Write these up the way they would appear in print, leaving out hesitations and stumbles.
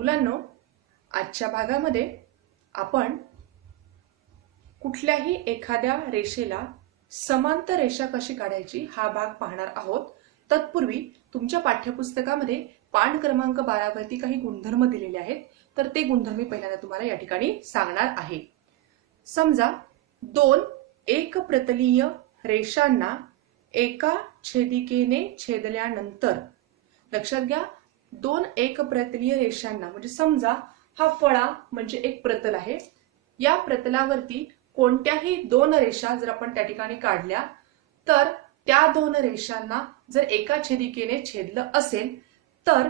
मुलांनो, आजच्या भागामध्ये आपण कुठल्याही एखाद्या रेषेला समांतर रेषा कशी काढायची हा भाग पाहणार आहोत। तत्पूर्वी तुमच्या पाठ्यपुस्तकामध्ये पान क्रमांक 12 वरती काही गुणधर्म दिलेले आहेत, तर ते गुणधर्म मी पहिल्यांदा तुम्हाला या ठिकाणी सांगणार आहे। समजा दोन एकप्रतलीय रेषांना एका छेदिकेने छेदल्यानंतर, लक्षात घ्या, दोन एकप्रतलीय रेषांना म्हणजे समजा हा फळा म्हणजे एक प्रतल आहे, या प्रतलावरती कोणत्याही दोन रेषा जर आपण त्या ठिकाणी काढल्या तर त्या दोन रेषांना जर एका छेदिकेने छेदलं असेल तर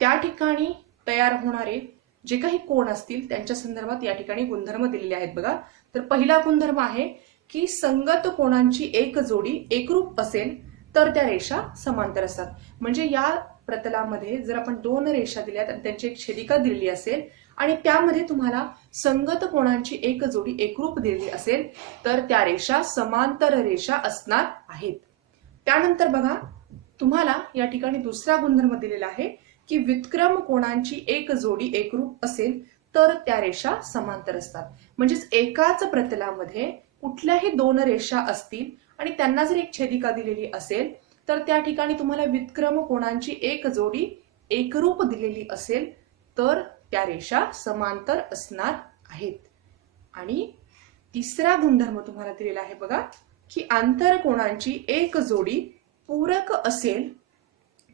त्या ठिकाणी तयार होणारे जे काही कोन असतील त्यांच्या संदर्भात या ठिकाणी गुणधर्म दिलेले आहेत बघा। तर पहिला गुणधर्म आहे की संगत कोणांची एक जोडी एकरूप असेल तर त्या रेषा समांतर असतात। म्हणजे या प्रतलामध्ये जर आपण दोन रेषा दिल्यात आणि त्यांची एक छेदिका दिलेली असेल आणि त्यामध्ये तुम्हाला संगत कोणांची एक जोडी एकरूप दिलेली असेल तर त्या रेषा समांतर रेषा असणार आहेत। त्यानंतर बघा, तुम्हाला या ठिकाणी दुसरा गुणधर्म दिलेला आहे की व्युत्क्रम कोणांची एक जोडी एकरूप असेल तर त्या रेषा समांतर असतात। म्हणजेच एकाच प्रतलामध्ये कुठल्याही दोन रेषा असतील आणि त्यांना जर एक छेदिका दिलेली असेल तर त्या ठिकाणी तुम्हाला व्युत्क्रम कोणांची एक जोडी एकरूप दिलेली असेल तर त्या रेषा समांतर असणार आहेत। आणि तिसरा गुणधर्म तुम्हाला दिलेला आहे बघा की आंतर कोणांची एक जोडी पूरक असेल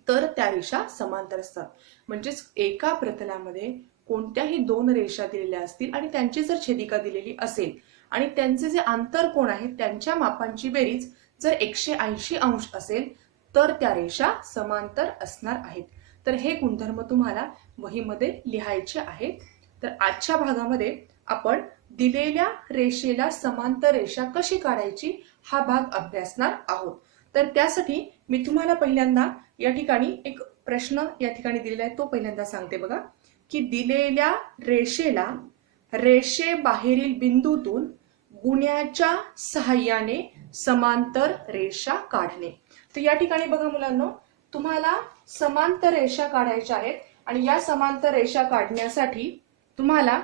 तर त्या रेषा समांतर असतात। म्हणजेच एका प्रतलामध्ये कोणत्याही दोन रेषा दिलेल्या असतील आणि त्यांची जर छेदिका दिलेली असेल आणि त्यांचे जे आंतर कोण आहेत त्यांच्या मापांची बेरीज जर 180 अंश असेल तर त्या रेषा समांतर असणार आहेत। तर हे गुणधर्म तुम्हाला वहीमध्ये लिहायचे आहेत। तर आजच्या भागामध्ये आपण दिलेल्या रेषेला समांतर रेषा कशी काढायची हा भाग अभ्यासणार आहोत। तर त्यासाठी मी तुम्हाला पहिल्यांदा या ठिकाणी एक प्रश्न या ठिकाणी दिलेला आहे तो पहिल्यांदा सांगते बघा की दिलेल्या रेषेला रेषेबाहेरील बिंदूतून गुण्याच्या सहाय्याने समांतर रेषा काढणे। तर या ठिकाणी बघा मुलांनो, तुम्हाला समांतर रेषा काढायच्या आहेत आणि या समांतर रेषा काढण्यासाठी तुम्हाला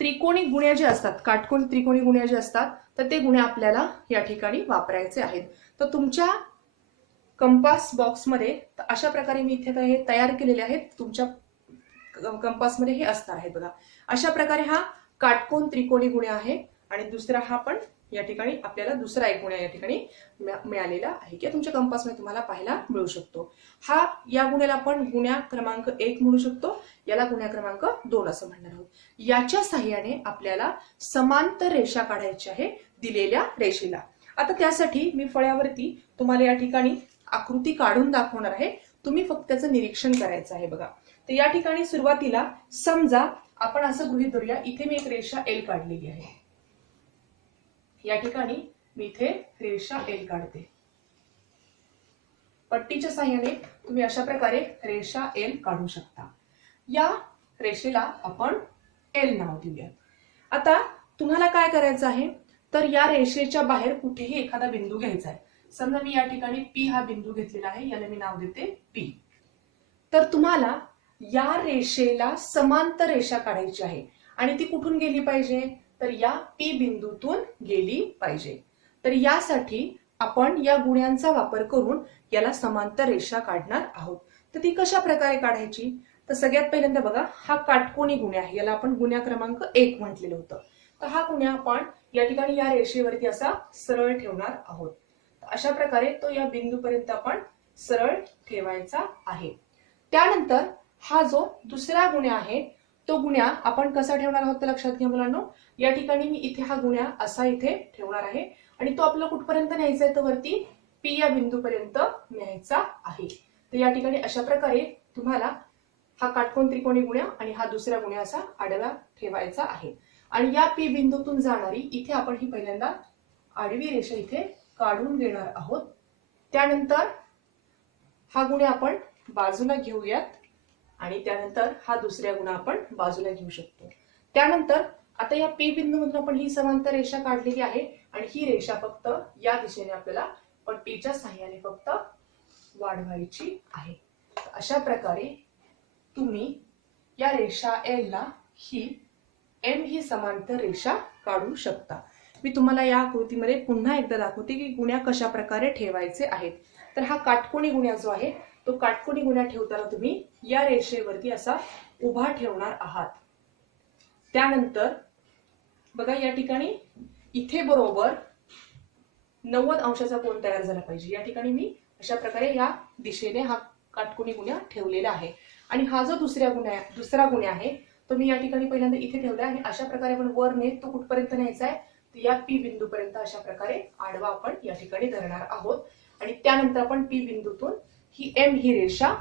त्रिकोणी गुण्या जे असतात, काटकोनी त्रिकोणी गुण्या जे असतात तर ते गुण्या आपल्याला या ठिकाणी वापरायचे आहेत। तर तुमच्या कंपास बॉक्समध्ये अशा प्रकारे मी इथे हे तयार केलेले आहेत, तुमच्या कंपासमध्ये हे असणार आहे बघा। अशा प्रकारे हा काटकोन त्रिकोणी गुण्या आहे आणि दुसरा हा पण या ठिकाणी आपल्याला दुसरा एक गुण्या या ठिकाणी मिळालेला आहे किंवा तुमच्या कंपासमध्ये तुम्हाला पाहायला मिळू शकतो। हा या गुण्याला आपण गुण्या क्रमांक 1 म्हणू शकतो, याला गुण्या क्रमांक 2 असं म्हणणार आहोत। याच्या सहाय्याने आपल्याला समांतर रेषा काढायची आहे दिलेल्या रेषेला। आता त्यासाठी मी फळ्यावरती तुम्हाला या ठिकाणी आकृती काढून दाखवणार आहे, तुम्ही फक्त त्याचं निरीक्षण करायचं आहे बघा। तर या ठिकाणी सुरुवातीला समजा आपण असं गृहीत धरूया, इथे मी एक रेषा एल काढलेली आहे, या ठिकाणी मी इथे रेषा एल काढते। पट्टीच्या साहाय्याने तुम्ही अशा प्रकारे रेषा एल काढू शकता। या रेषेला आपण एल नाव देऊया। आता तुम्हाला काय करायचं आहे तर या रेषेच्या बाहेर कुठेही एखादा बिंदू घ्यायचा आहे। समजा मी या ठिकाणी पी हा बिंदू घेतलेला आहे, याला मी नाव देते पी। तर तुम्हाला या रेषेला समांतर रेषा काढायची आहे आणि ती कुठून गेली पाहिजे तर या पी बिंदूतून गेली पाहिजे। तर यासाठी आपण या गुण्यांचा वापर करून याला समांतर रेषा काढणार आहोत। तर ती कशा प्रकारे काढायची तर सगळ्यात पहिल्यांदा बघा, हा काटकोनी गुण्या आहे, याला आपण गुण्या क्रमांक 1 म्हटलेलं होतं। तर हा गुण्या आपण या ठिकाणी या रेषेवरती असा सरळ ठेवणार आहोत। अशा प्रकारे तो या बिंदूपर्यंत आपण सरळ ठेवायचा आहे। त्यानंतर हा जो दुसरा गुण्या आहे तो गुण्या आपण कसा ठेवणार आहोत तर लक्षात घ्या मुलांनो, या ठिकाणी मी इथे हा गुण्या असा इथे ठेवणार आहे आणि तो आपल्याला कुठपर्यंत न्यायचा आहे तर वरती पी या बिंदूपर्यंत न्यायचा आहे। तर या ठिकाणी अशा प्रकारे तुम्हाला हा काटकोन त्रिकोणी गुण्या आणि हा दुसरा गुण्या असा आडवा ठेवायचा आहे। आणि या पी बिंदूतून जाणारी इथे आपण ही पहिल्यांदा आडवी रेषा इथे काढून घेणार आहोत। त्यानंतर हा गुण्या आपण बाजूला घेऊयात आणि त्यानंतर हा दुसऱ्या गुणा आपण बाजूला घेऊ शकतो। त्यानंतर आता या पी बिंदूमधून आपण ही समांतर रेषा काढलेली आहे आणि ही रेषा फक्त या दिशेने आपल्याला पट्टीच्या सहाय्याने फक्त वाढवायची आहे। अशा प्रकारे तुम्ही या रेषा एल ला एम ही समांतर रेषा काढू शकता। मी तुम्हाला या आकृतीमध्ये पुन्हा एकदा दाखवते की गुण्या कशा प्रकारे ठेवायचे आहेत। तर हा काटकोनी गुण्या जो आहे तो काटकोनी गुण्या ठेवताना तुम्ही या रेषेवरती असा उभा ठेवणार आहात। त्यानंतर बघा या ठिकाणी इथे बरोबर 90 अंशाचा कोन तयार झाला पाहिजे। या ठिकाणी मी अशा प्रकारे या दिशेने हा काटकोनी गुण्या ठेवलेला आहे। आणि हा जो दुसरा गुण्या आहे तो मी या ठिकाणी पहिल्यांदा इथे ठेवला आणि अशा प्रकारे आपण वर नेत तो कुठपर्यंत न्यायचा आहे तर या पी बिंदूपर्यंत अशा प्रकारे आडवा आपण या ठिकाणी धरणार आहोत। आणि त्यानंतर आपण पी बिंदूतून ही रेषा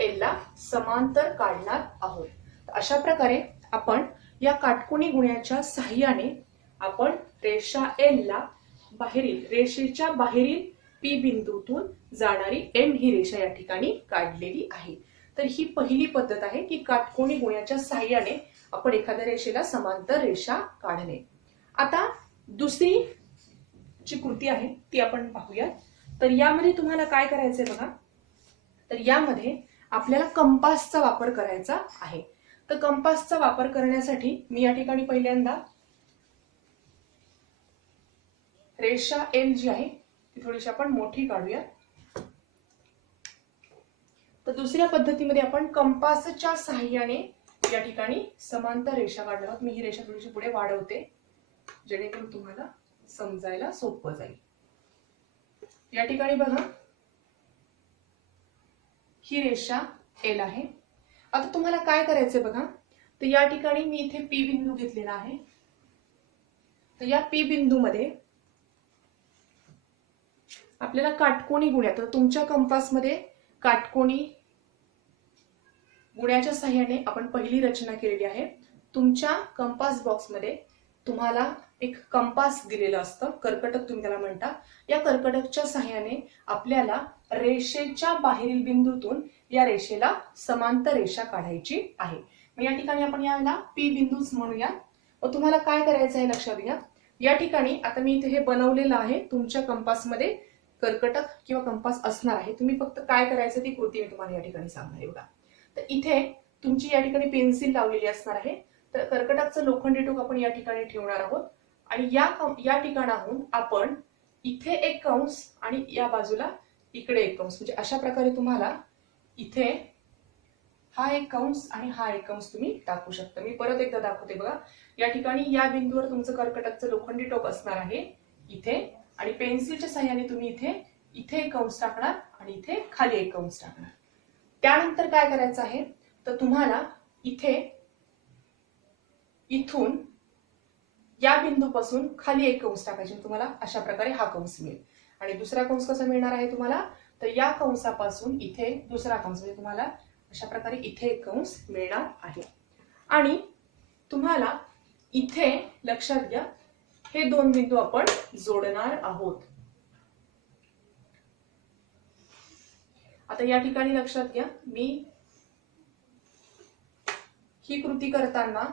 एल ला समांतर काढणार आहोत। अशा प्रकारे आपण या काटकोनी गुण्याच्या सहाय्याने आपण रेषा एल ला रेषेच्या बाहेरील पी बिंदूतून जाणारी एम ही रेषा या ठिकाणी काढलेली आहे। तर ही पहिली पद्धत आहे की काटकोनी गुण्याच्या सहाय्याने आपण एखाद्या रेषेला समांतर रेषा काढणे। आता दुसरी जी कृती आहे ती आपण पाहूया। तर यामध्ये तुम्हाला काय करायचंय बघा, तर यामध्ये आपल्याला कंपासचा वापर करायचा आहे। तर कंपासचा वापर करण्यासाठी मी या ठिकाणी पहिल्यांदा रेषा एल जी आहे ती थोडीशी आपण मोठी काढूया। तर दुसऱ्या पद्धतीमध्ये आपण कंपासच्या सहाय्याने या ठिकाणी समांतर रेषा काढणार आहोत। मी ही रेषा थोडीशी पुढे वाढवते जेणेकरून तुम्हाला समजायला सोपं जाईल। या ठिकाणी बघा ही रेषा एल आहे। आता तुम्हाला काय करायचंय बघा, तर या ठिकाणी मी इथे पी बिंदू घेतलेला आहे। तर या पी बिंदूमध्ये आपल्याला काटकोनी गुण्या, तर तुमच्या कंपासमध्ये काटकोनी गुण्याच्या सहाय्याने आपण पहिली रचना केलेली आहे। तुमच्या कंपास बॉक्समध्ये तुम्हाला एक कंपास दिलेलं असतं, कर्कटक तुम्ही त्याला म्हणता। या कर्कटकच्या सहाय्याने आपल्याला रेषेच्या बाहेरील बिंदूतून या रेषेला समांतर रेषा काढायची आहे। मग या ठिकाणी आपण याला पी बिंदूच म्हणूया। व तुम्हाला काय करायचं आहे लक्षात घ्या, या ठिकाणी आता मी इथे हे बनवलेलं आहे। तुमच्या कंपासमध्ये कर्कटक किंवा कंपास असणार आहे। तुम्ही फक्त काय करायचं ती कृती मी तुम्हाला या ठिकाणी सांगणार आहे बघा। तर इथे तुमची या ठिकाणी पेन्सिल लावलेली असणार आहे। तर कर्कटकचं लोखंडी टोक आपण या ठिकाणी ठेवणार आहोत आणि या ठिकाणाहून आपण इथे एक कंस आणि या बाजूला इकडे एक कंस, म्हणजे अशा प्रकारे तुम्हाला इथे हा एक कंस आणि हा एक कंस तुम्ही टाकू शकता। मी परत एकदा दाखवते बघा। या ठिकाणी या बिंदूवर तुमचं कर्कटकचं लोखंडी टोक असणार आहे इथे, आणि पेन्सिलच्या सहाय्याने तुम्ही इथे एक कंस टाकणार आणि इथे खाली एक कंस टाकणार। त्यानंतर काय करायचं आहे, तर तुम्हाला इथून या बिंदूपासून खाली एक कंस टाकायचे, तुम्हाला अशा प्रकारे हा कंस मिळेल। आणि दुसरा कंस कसा मिळणार आहे तुम्हाला, तर या कंसापासून इथे दुसरा कंस, म्हणजे तुम्हाला अशा प्रकारे इथे एक कंस मिळणार आहे। आणि तुम्हाला इथे लक्षात घ्या हे दोन बिंदू आपण जोडणार आहोत। आता या ठिकाणी लक्षात घ्या, मी ही कृती करताना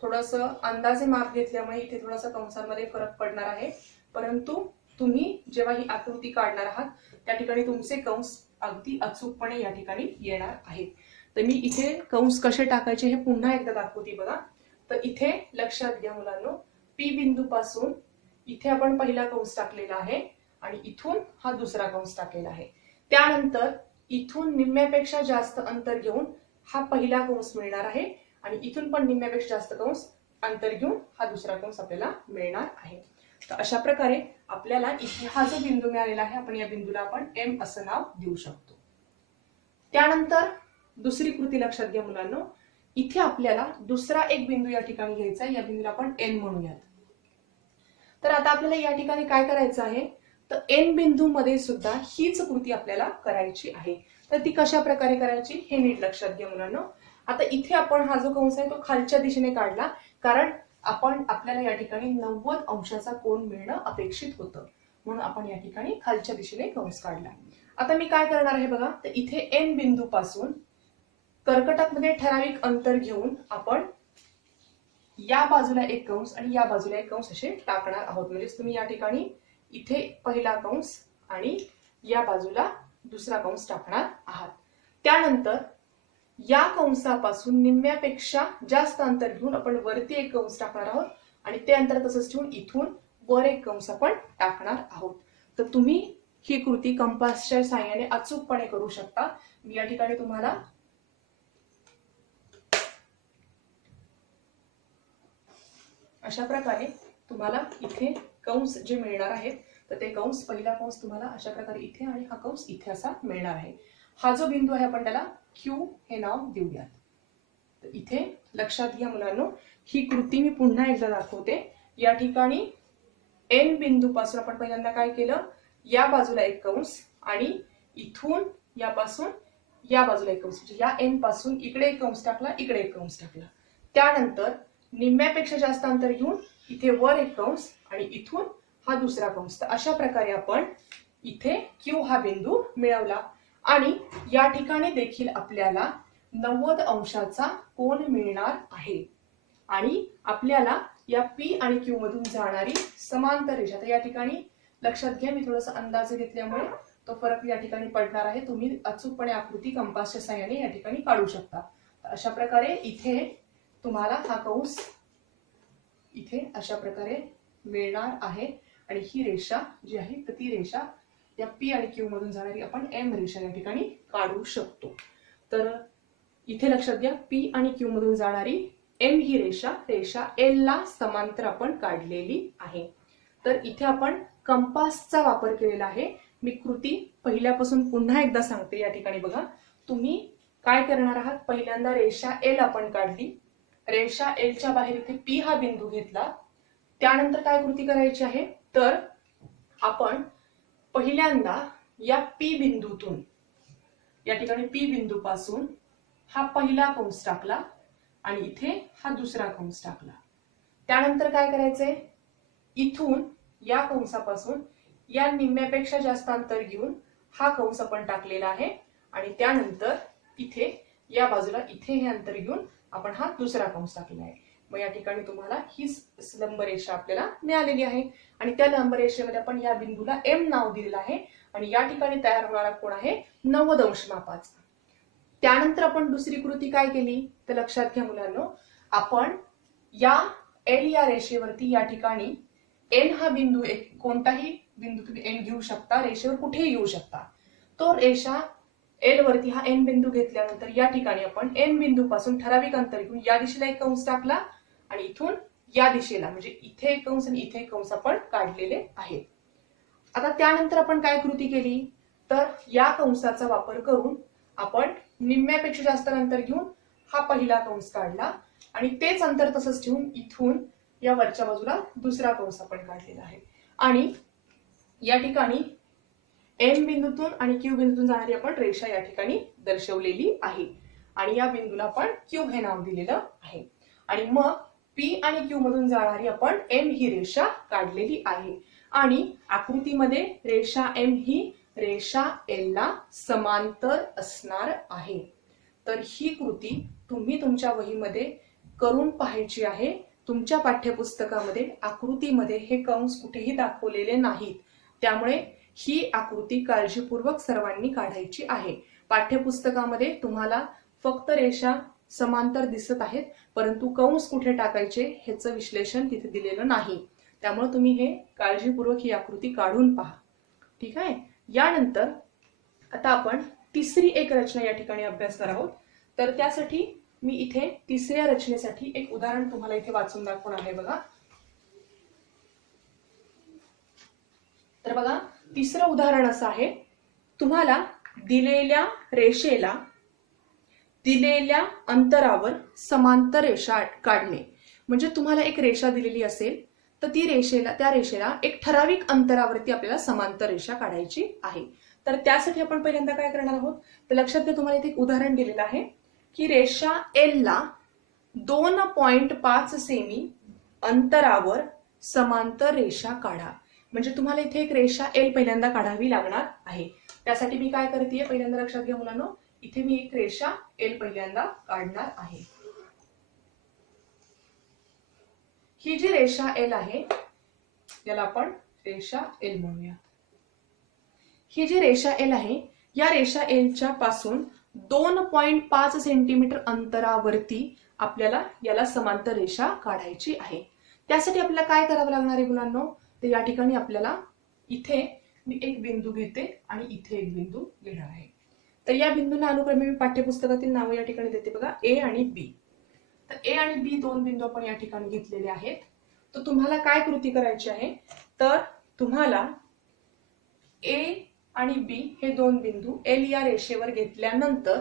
थोडंसं अंदाजे माप घेतल्यामुळे इथे थोडासा कंसांमध्ये फरक पडणार आहे, परंतु तुम्ही जेव्हा ही आकृती काढणार आहात त्या ठिकाणी तुमचे कंस अगदी अचूकपणे या ठिकाणी येणार आहेत। तर मी इथे कंस कसे टाकायचे हे पुन्हा एकदा दाखवते बघा। तर इथे लक्षात घ्या मुलांनो, पी बिंदूपासून इथे आपण पहिला कंस टाकलेला आहे आणि इथून हा दुसरा कंस टाकलेला आहे। त्यानंतर इथून निम्म्यापेक्षा जास्त अंतर घेऊन हा पहिला कंस मिळणार आहे आणि इथून पण निम्म्यापेक्षा जास्त कंस अंतर घेऊन हा दुसरा कंस आपल्याला मिळणार आहे। तर अशा प्रकारे आपल्याला इथे हा जो बिंदू मिळालेला आहे आपण या बिंदूला आपण एम असं नाव देऊ शकतो। त्यानंतर दुसरी कृती लक्षात घ्या मुलांनो, इथे आपल्याला दुसरा एक बिंदू या ठिकाणी घ्यायचा आहे। या बिंदूला आपण एन म्हणूयात। तर आता आपल्याला या ठिकाणी काय करायचं आहे, तर एन बिंदू मध्ये सुद्धा हीच कृती आपल्याला करायची आहे। तर ती कशा प्रकारे करायची हे नीट लक्षात घ्या मुलांनो। आता इथे आपण हा जो कंस आहे तो खालच्या दिशेने काढला, कारण आपल्याला या ठिकाणी 90 अंशाचा कोन मिळणं अपेक्षित होतं, म्हणून आपण या ठिकाणी खालच्या दिशेने कंस काढला। आता मी काय करणार आहे बघा, तर इथे एन बिंदू पासून कर्कटकमध्ये ठराविक अंतर घेऊन आपण या बाजूला एक कंस आणि या बाजूला एक कंस असे टाकणार आहोत। म्हणजे तुम्ही या ठिकाणी इथे पहिला कंस आणि या बाजूला दुसरा कंस टाकणार आहात। त्यानंतर या कंसापासून निम्म्यापेक्षा जास्त अंतर घेऊन आपण वरती एक कंस टाकणार आहोत आणि ते अंतर तसंच ठेवून इथून वर एक कंस आपण टाकणार आहोत. तर तुम्ही ही कृती कंपासच्या साहाय्याने अचूकपणे करू शकता. मी या ठिकाणी तुम्हाला अशा प्रकारे तुम्हाला इथे कंस जे मिळणार आहेत तर ते कंस, पहिला कंस तुम्हाला अशा प्रकारे इथे आणि हा कंस इथे असा मिळणार आहे. हा जो बिंदू आहे आपण त्याला Q हे नाव देऊयात. तर इथे लक्षात घ्या मुलांनो, ही कृती मी पुन्हा एकदा दाखवते. या ठिकाणी N बिंदू पासून आपण पहिल्यांदा काय केलं, या बाजूला एक कंस आणि इथून यापासून या बाजूला एक कंस, म्हणजे या N पासून इकडे एक कंस टाकला, इकडे एक कंस टाकला. त्यानंतर निम्म्यापेक्षा जास्त अंतर घेऊन इथे वर एक कंस आणि इथून हा दुसरा कंस. तर अशा प्रकारे आपण इथे Q हा बिंदू मिळवला आणि या ठिकाणी देखील आपल्याला 90 अंशाचा कोन मिळणार आहे. आणि आपल्याला या P आणि Q मधून जाणारी समांतर रेषा, तर या ठिकाणी लक्षात घ्या, मी थोडासा अंदाज घेतल्यामुळे तो फरक या ठिकाणी पडणार आहे. तुम्ही अचूकपणे आकृती कंपासच्या साहाय्याने या ठिकाणी काढू शकता. अशा प्रकारे इथे तुम्हाला हा कंस इथे अशा प्रकारे मिळणार आहे आणि ही रेषा जी आहे तर ती रेषा या P आणि Q मधून जाणारी आपण M रेषा या ठिकाणी काढू शकतो. तर इथे लक्षात घ्या, P आणि Q मधून जाणारी M ही रेषा L ला समांतर आपण काढलेली आहे. तर इथे आपण कंपासचा वापर केलेला आहे. मी कृती पहिल्यापासून पुन्हा एकदा सांगते. या ठिकाणी बघा, तुम्ही काय करणार आहात, पहिल्यांदा रेषा L आपण काढली, रेषा L च्या बाहेर इथे P हा बिंदू घेतला. त्यानंतर काय कृती करायची आहे, तर आपण पहिल्यांदा या P बिंदूतून, या ठिकाणी P बिंदू पासून हा पहिला कंस टाकला आणि इथे हा दुसरा कंस टाकला. त्यानंतर काय करायचंय, इथून या कंसापासून या निम्म्यापेक्षा जास्त अंतर घेऊन हा कंस आपण टाकलेला आहे आणि त्यानंतर इथे या बाजूला इथे हे अंतर घेऊन आपण हा दुसरा कंस टाकलेला आहे. मग या ठिकाणी तुम्हाला ही लंब रेषा आपल्याला मिळालेली आहे आणि त्या लंब रेषेमध्ये आपण या बिंदूला M नाव दिलेलं आहे आणि या ठिकाणी तयार होणारा कोन आहे 90 अंश मापाचा. त्यानंतर आपण दुसरी कृती काय केली, तर लक्षात घ्या मुलांनो, आपण या L या रेषेवरती या ठिकाणी N हा बिंदू, एक कोणताही बिंदू तुम्ही N घेऊ शकता, रेषेवर कुठेही घेऊ शकता. तो रेषा L वरती हा N बिंदू घेतल्यानंतर या ठिकाणी आपण N बिंदू पासून ठराविक अंतर घेऊन या दिशेला एक कंस टाकला आणि इथून या दिशेला, म्हणजे इथे एक कंस आणि इथे एक कंस आपण काढलेले आहेत. आता त्यानंतर आपण काय कृती केली, तर या कंसाचा वापर करून आपण निम्म्यापेक्षा जास्त अंतर घेऊन हा पहिला कंस काढला आणि तेच अंतर तसंच ठेवून इथून या वरच्या बाजूला दुसरा कंस आपण काढलेला आहे. आणि या ठिकाणी M बिंदूतून आणि Q बिंदूतून जाणारी आपण रेषा या ठिकाणी दर्शवलेली आहे आणि या बिंदूला आपण Q हे नाव दिलेलं आहे. आणि मग P आणि Q मधून जाणारी आपण M ही रेषा काढलेली आहे आणि आकृतीमध्ये रेषा M ही रेषा L ला समांतर असणार आहे. तर ही कृती तुम्ही तुमच्या वहीमध्ये करून पाहायची आहे. तुमच्या पाठ्यपुस्तकामध्ये आकृतीमध्ये हे कंस कुठेही दाखवलेले नाहीत, त्यामुळे ही आकृती काळजीपूर्वक सर्वांनी काढायची आहे. पाठ्यपुस्तकामध्ये तुम्हाला फक्त रेषा समांतर दिसत आहेत, परंतु कंस कुठे टाकायचे ह्याचं विश्लेषण तिथे दिलेलं नाही. त्यामुळे तुम्ही हे काळजीपूर्वक ही आकृती काढून पहा. ठीक आहे. यानंतर आता आपण तिसरी एक रचना या ठिकाणी अभ्यासणार आहोत. तर त्यासाठी मी इथे तिसऱ्या रचनेसाठी एक उदाहरण तुम्हाला इथे वाचून दाखवणार आहे. बघा, तर बघा, तिसरं उदाहरण असं आहे, तुम्हाला दिलेल्या रेषेला दिलेल्या अंतरावर समांतर रेषा काढणे. म्हणजे तुम्हाला एक रेषा दिलेली असेल तर त्या रेषेला एक ठराविक अंतरावरती आपल्याला समांतर रेषा काढायची आहे. तर त्यासाठी आपण पहिल्यांदा काय करणार आहोत, तर लक्षात घ्या, तुम्हाला इथे एक उदाहरण दिलेलं आहे की रेषा L ला 2.5 सेमी अंतरावर समांतर रेषा काढा. म्हणजे तुम्हाला इथे एक रेषा L पहिल्यांदा काढावी लागणार आहे. त्यासाठी मी काय करतेय, पहिल्यांदा लक्षात घ्या मुलांनो, इथे मी एक रेषा L पहिल्यांदा काढणार आहे. ही जी रेषा L आहे याला आपण रेषा L म्हणूया. ही जी रेषा L आहे या रेषा L च्या पासून 2.5 सेंटीमीटर अंतरावरती आपल्याला याला समांतर रेषा काढायची आहे. त्यासाठी आपल्याला काय करावं लागणार आहे मुलांनो, तर या ठिकाणी आपल्याला इथे मी एक बिंदू घेते आणि इथे एक बिंदू घेणार आहे. तर या बिंदूंना अनुक्रमे मी पाठ्यपुस्तकातील नाव या ठिकाणी देते बघा, ए आणि बी. तर ए आणि बी दोन बिंदू आपण या ठिकाणी घेतलेले आहेत. तर तुम्हाला काय कृती करायची आहे, तर तुम्हाला ए आणि बी हे दोन बिंदू एल या रेषेवर घेतल्यानंतर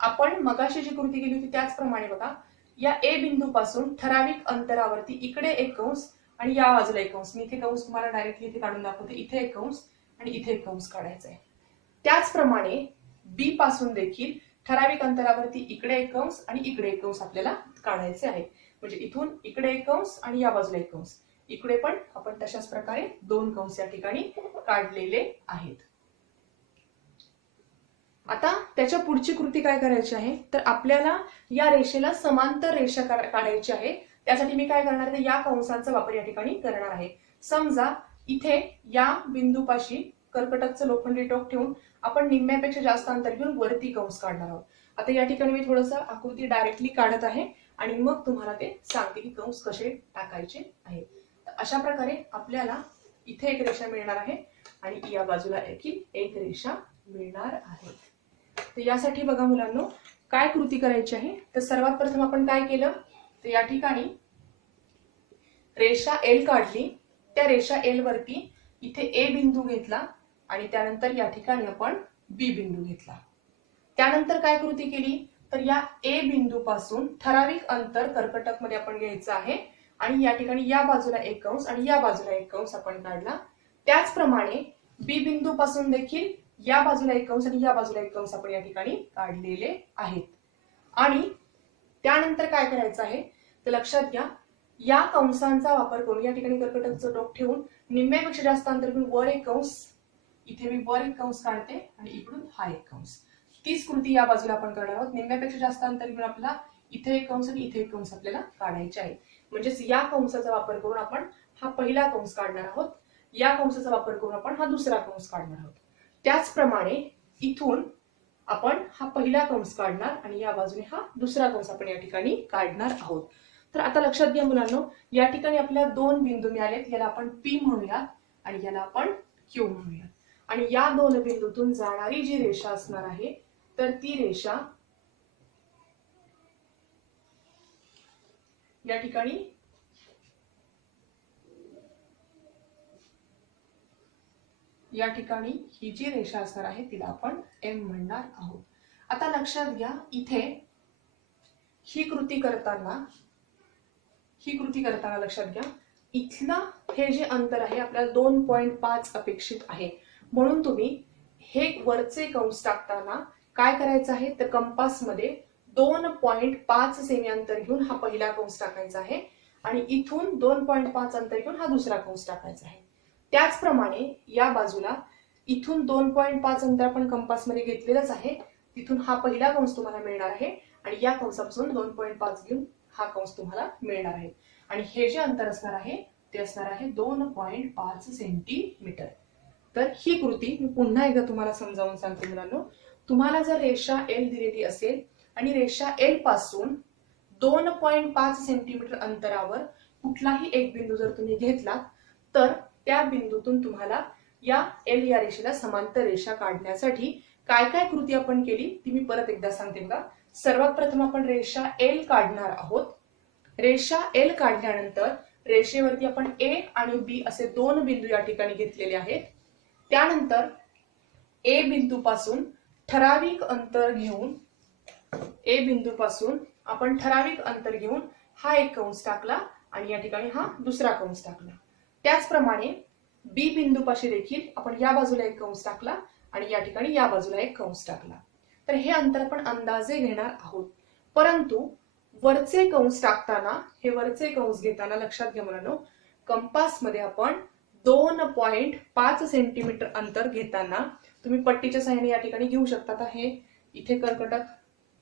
आपण मगाशी जी कृती केली होती त्याचप्रमाणे बघा, या ए बिंदू पासून ठराविक अंतरावरती इकडे एक कंस आणि या बाजूला एक कंस. मी इथे कंस तुम्हाला डायरेक्टली इथे काढून दाखवते. इथे एक कंस आणि इथे एक कंस काढायचा आहे. त्याचप्रमाणे बी पासून देखील ठराविक अंतरावरती इकडे एक कंस आणि इकडे एक कंस आपल्याला काढायचे आहे. म्हणजे इथून इकडे एक कंस आणि या बाजूला एक कंस, इकडे पण आपण तशाच प्रकारे दोन कंस या ठिकाणी काढलेले आहेत. आता त्याच्या पुढची कृती काय करायची आहे, तर आपल्याला या रेषेला समांतर रेषा काढायची आहे. त्यासाठी मी काय करणार आहे, या कंसांचा वापर या ठिकाणी करणार आहे. समजा इथे या बिंदूपाशी कर्कटकचं लोखंडी टोक ठेवून आपण निम्म्यापेक्षा जास्त अंतर घेऊन वरती कंस काढणार आहोत. आता या ठिकाणी मी थोडंसं आकृती डायरेक्टली काढत आहे आणि मग तुम्हाला ते सांगते की कंस कसे टाकायचे आहेत. अशा प्रकारे आपल्याला इथे एक रेषा मिळणार आहे आणि या बाजूला एक रेषा मिळणार आहे. तर यासाठी बघा मुलांनो, काय कृती करायची आहे, तर सर्वात प्रथम आपण काय केलं, तर या ठिकाणी रेषा एल काढली. त्या रेषा एल वरती इथे ए बिंदू घेतला आणि त्यानंतर या ठिकाणी आपण बी बिंदू घेतला. त्यानंतर काय कृती केली, तर या ए बिंदू पासून ठराविक अंतर कर्कटक मध्ये आपण घ्यायचं आहे आणि या ठिकाणी या बाजूला एक कंस आणि या बाजूला एक कंस आपण काढला. त्याचप्रमाणे बी बिंदू पासून देखील या बाजूला एक कंस आणि या बाजूला एक कंस आपण या ठिकाणी काढलेले आहेत. आणि त्यानंतर काय करायचं आहे, तर लक्षात घ्या, या कंसांचा वापर करून या ठिकाणी कर्कटकचं टोक ठेवून निम्म्यापेक्षा जास्त अंतर घेऊन वर एक कंस, इथे मी वर एक कंस काढते आणि इकडून हा एक कंस. तीच कृती या बाजूला आपण करणार आहोत. निम्म्यापेक्षा जास्त अंतर घेऊन आपल्याला इथे एक कंस आणि इथे एक कंस आपल्याला काढायचे आहे. म्हणजेच या कंसाचा वापर करून आपण हा पहिला कंस काढणार आहोत, या कंसाचा वापर करून आपण हा दुसरा कंस काढणार आहोत. त्याचप्रमाणे इथून आपण हा पहिला कंस काढणार आणि या बाजूने हा दुसरा कंस आपण या ठिकाणी काढणार आहोत. तर आता लक्षात घ्या मुलांनो, या ठिकाणी आपल्याला दोन बिंदू मिळालेत. याला आपण पी म्हणूयात आणि याला आपण क्यू म्हणूयात. आणि या दोन बिंदूतून जाणारी जी रेषा असणार आहे, तर ती रेषा या ठिकाणी ही जी रेषा असणार आहे तिला आपण एम म्हणणार आहोत. आता लक्षात घ्या, इथे ही कृती करताना लक्षात घ्या, इथला हे जे अंतर आहे आपल्याला 2.5 अपेक्षित आहे. म्हणून तुम्ही हे वरचे कंस टाकताना काय करायचं आहे, तर कंपास मध्ये 2.5 सेमी अंतर घेऊन हा पहिला कंस टाकायचा आहे आणि इथून 2.5 अंतर घेऊन हा दुसरा कंस टाकायचा आहे. त्याचप्रमाणे या बाजूला इथून 2.5 अंतर आपण कंपास मध्ये घेतलेलंच आहे. तिथून हा पहिला कंस तुम्हाला मिळणार आहे आणि या कंसापासून 2.5 घेऊन हा कंस तुम्हाला मिळणार आहे. आणि हे जे अंतर असणार आहे ते असणार आहे 2.5 सेंटीमीटर. तर ही कृती मी पुन्हा एकदा तुम्हाला समजावून सांगते मुलांनो. तुम्हाला जर रेषा एल दिलेली असेल आणि रेषा एल पासून 2.5 सेंटीमीटर अंतरावर कुठलाही एक बिंदू जर तुम्ही घेतला, तर त्या बिंदूतून तुम्हाला या एल या रेषेला समांतर रेषा काढण्यासाठी काय काय कृती आपण केली ती मी परत एकदा सांगते बघा. सर्वात प्रथम आपण रेषा एल काढणार आहोत. रेषा एल काढल्यानंतर रेषेवरती आपण ए आणि बी असे दोन बिंदू या ठिकाणी घेतलेले आहेत. त्यानंतर ए बिंदू पासून ठराविक अंतर घेऊन हा एक कंस टाकला आणि या ठिकाणी हा दुसरा कंस टाकला. त्याचप्रमाणे बी बिंदूपाशी देखील आपण या बाजूला एक कंस टाकला आणि या ठिकाणी या बाजूला एक कंस टाकला. तर हे अंतर आपण अंदाजे घेणार आहोत. परंतु वरचे कंस टाकताना, हे वरचे कंस घेताना लक्षात घ्या मुलांनो, कंपास मध्ये आपण 2.5 सेंटीमीटर अंतर घेताना तुम्ही पट्टीच्या सहाय्याने या ठिकाणी घेऊ शकता. आता हे इथे कर्कटक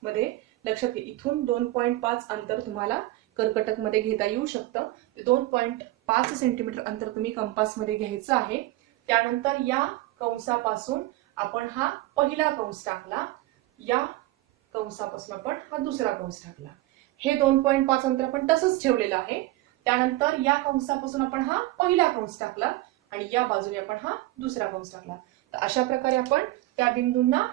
मध्ये लक्षात घ्या, इथून 2.5 अंतर तुम्हाला कर्कटक मध्ये घेता येऊ शकतं. 2.5 सेंटीमीटर अंतर तुम्ही कंपास मध्ये घ्यायचं आहे. त्यानंतर या कंसापासून आपण हा पहिला कंस टाकला, या कंसापासून आपण हा दुसरा कंस टाकला. हे 2.5 अंतर आपण तसंच ठेवलेलं आहे. त्यानंतर या कंसापासून आपण हा पहिला कंस टाकला आणि या बाजूने आपण हा दुसरा कंस टाकला. तर अशा प्रकारे आपण त्या बिंदूंना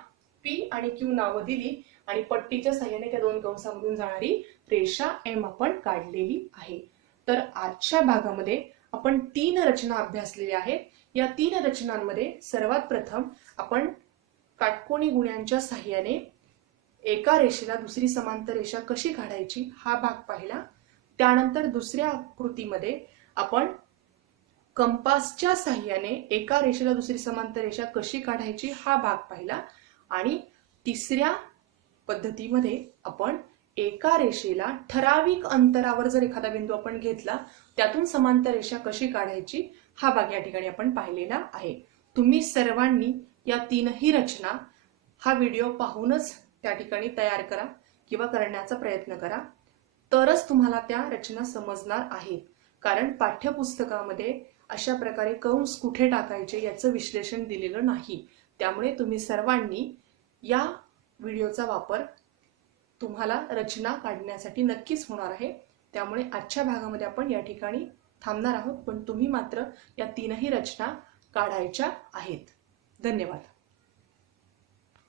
P आणि Q नावं दिली आणि पट्टीच्या साहाय्याने त्या दोन कंसामधून जाणारी रेषा M आपण काढलेली आहे. तर आजच्या भागामध्ये आपण 3 रचना अभ्यासलेल्या आहेत. या 3 रचनांमध्ये सर्वात प्रथम आपण काटकोनी गुण्यांच्या साहाय्याने एका रेषेला दुसरी समांतर रेषा कशी काढायची हा भाग पाहिला. त्यानंतर दुसऱ्या आकृतीमध्ये आपण कंपासच्या साहाय्याने एका रेषेला दुसरी समांतर रेषा कशी काढायची हा भाग पाहिला. आणि तिसऱ्या पद्धतीमध्ये आपण एका रेषेला ठराविक अंतरावर जर एखादा बिंदू आपण घेतला त्यातून समांतर रेषा कशी काढायची हा भाग या ठिकाणी आपण पाहिलेला आहे. तुम्ही सर्वांनी या 3ही रचना हा व्हिडिओ पाहूनच त्या ठिकाणी तयार करा किंवा करण्याचा प्रयत्न करा, तरच तुम्हाला त्या रचना समजणार आहेत. कारण पाठ्यपुस्तकामध्ये अशा प्रकारे कंस कुठे टाकायचे याचं विश्लेषण दिलेलं नाही. त्यामुळे तुम्ही सर्वांनी या व्हिडिओचा वापर तुम्हाला रचना काढण्यासाठी नक्कीच होणार आहे. त्यामुळे आजच्या भागामध्ये आपण या ठिकाणी थांबणार आहोत, पण तुम्ही मात्र या 3ही रचना काढायच्या आहेत. धन्यवाद.